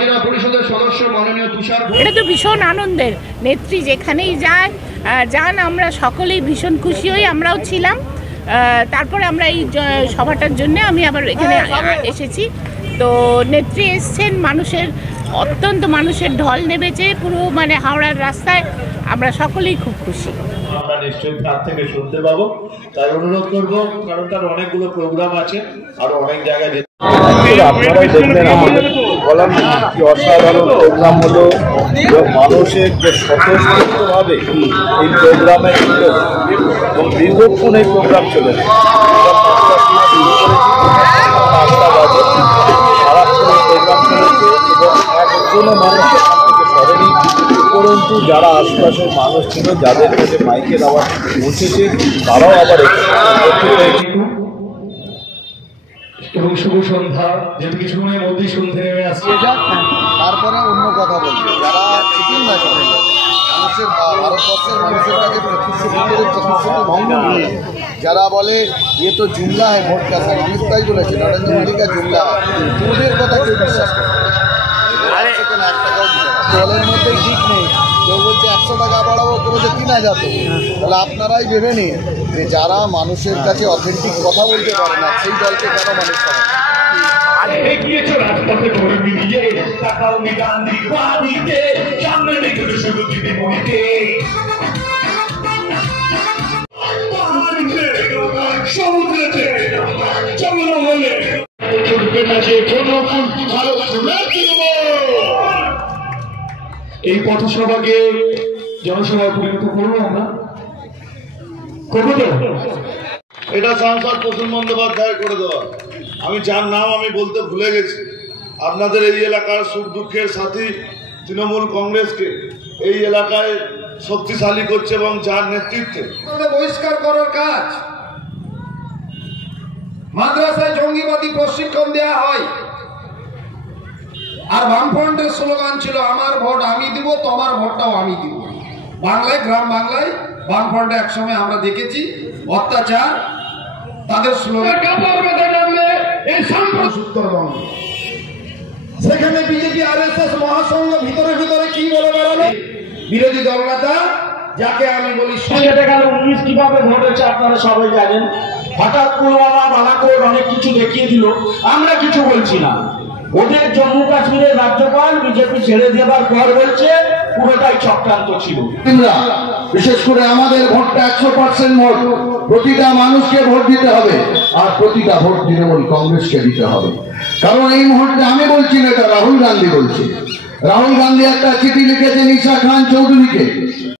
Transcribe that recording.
জেলা পরিষদের সদস্য মাননীয় তুষার। এটা তো ভীষণ আনন্দের, নেত্রী যেখানেই যান আমরা সকলেই ভীষণ খুশি হই, আমরাও ছিলাম। তারপরে আমরা এই সভাটার জন্য আমি আবার এখানে এসেছি। তো নেত্রী এসছেন, অত্যন্ত মানুষের ঢল নেমেছে পুরো মানে হাওড়ার রাস্তায়, আমরা সকলেই খুব খুশি। আমরা নিশ্চয়ই তার থেকে শুনতে পাবো, তাই অনুরোধ করবো, কারণ তার অনেকগুলো প্রোগ্রাম আছে, আরো অনেক জায়গায় যেতে। আপনারাই দেখলেন আমাদের বলার কি অসাধারণ প্রোগ্রাম হলো, মানুষের যে স্বতঃস্ফূর্তভাবে এই প্রোগ্রামে ছিল এবং দীর্ঘক্ষণ এই প্রোগ্রাম চলেছে। সারাক্ষণ এই প্রোগ্রাম চলেছে এবং একজনও মানুষ এখান থেকে সরেনি, উপরন্তু যারা আশপাশের মানুষ ছিল, যাদের কাছে মাইকের আওয়াজ পৌঁছেছে, তারাও আবার এবং শুভ সন্ধ্যা, যেহেতু কিছুক্ষণের মধ্যেই সন্ধ্যে নেমে আসছে। তারপরে অন্য কথা বলবো, যারা মানুষের ভারতবর্ষের মানুষের কাছে প্রতিশ্রুতি ভঙ্গ করে, যারা বলে এ তো জুমলা হয় ভোট কা, অমিত তাই বলেছে নরেন্দ্র মোদী কা জুমলা হয়, ওদের কথা কেউ বিশ্বাস করে না। 1 টাকাও দিতে দলের মধ্যে ঠিক নেই, কেউ বলছে 100 টাকা বাড়াবো, কেউ বলছে 3000 দেবো। তাহলে আপনারাই ভেবে নিন যে যারা মানুষের কাছে অথেন্টিক কথা বলতে পারে না, সেই দলকে কেন মানুষ করে। এই পথসভাকে জনসভায় পরিণত করবো আমরা, করবো তো। এটা সাংসদ প্রসূন বন্দ্যোপাধ্যায় করে দেওয়া। আমি যার নাম আমি বলতে ভুলে গেছি, আপনাদের এই এলাকার সুখ দুঃখের সাথী তৃণমূল কংগ্রেসকে এই এলাকায় শক্তিশালী করছে এবং যার নেতৃত্বে বহিষ্কার করার কাজ, মাদ্রাসায় জঙ্গিবাদী প্রশিক্ষণ দেওয়া হয়, আর বামফ্রন্টের স্লোগান ছিল আমার ভোট আমি দিব, তোমার ভোটটাও আমি দিব। বাংলায়, গ্রাম বাংলায় বামফ্রন্টে একসময় আমরা দেখেছি অত্যাচার, তাদের স্লোগান উত্তরবঙ্গ, সেখানে বিজেপি RSS মহাসংঘ ভিতরে ভিতরে কি বলে বেড়ালো বিরোধী দলনেতা, যাকে আমি বলি কেটে গেল 19 কিভাবে ভোট হচ্ছে আপনারা সবাই জানেন। হঠাৎ পুলওয়ামা, বালাকোট অনেক কিছু দেখিয়ে দিল, আমরা কিছু বলছি না। ওদের জম্মু কাশ্মীরের রাজ্যপাল বিজেপি ছেড়ে দেবার পর বলছে পুরোটাই চক্রান্ত ছিল। বিশেষ করে আমাদের ভোটটা 100% ভোট, প্রতিটা মানুষকে ভোট দিতে হবে, আর প্রতিটা ভোট তৃণমূল কংগ্রেসকে দিতে হবে। কারণ এই মুহূর্তে আমি বলছি না, এটা রাহুল গান্ধী বলছে। রাহুল গান্ধী একটা চিঠি লিখেছেন ঈশা খান চৌধুরীকে,